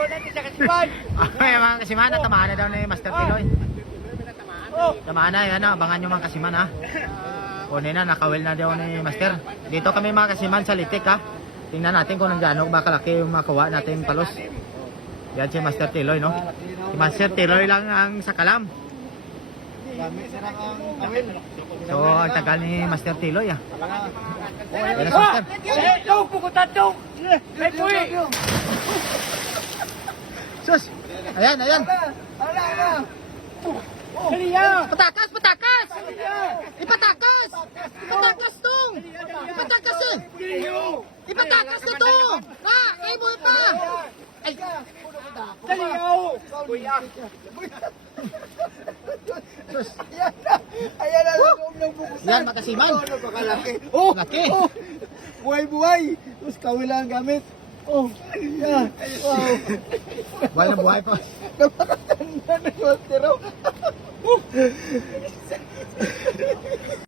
Ikaw natin sa kasipan. Ay, mga kasiman, natamaan na daw ni Master Tiloy. Tamaan na, yan abangan nyo mga kasiman ha. Kunin na, nakawil na daw ni Master. Dito kami mga kasiman sa litik ha. Tingnan natin kung nang gaano ba kalaki yung makuha natin palos. Yan si Master Tiloy, no? Si Master Tiloy lang ang sakalam. So, ang tagal ni Master Tiloy, ah. Ah! Master. To. May puwi. Sus! Ayan, ayan. Ala, ala. Kaliya. Patakas, patakas! Ipatakas! Ipatakas tong! Ipatakas eh! Ipatakas na to! Ah, ay mo pa! Ay, Kaliyo. Kuya. sus! Ayan na. Ayan na. Yan, makasiman. Oh. Oh, Laki. oh. Buhay-buhay. Tapos kawil ang gamit. Oh, yeah. Wow. Buhay na buhay pa. Napakatanda na yung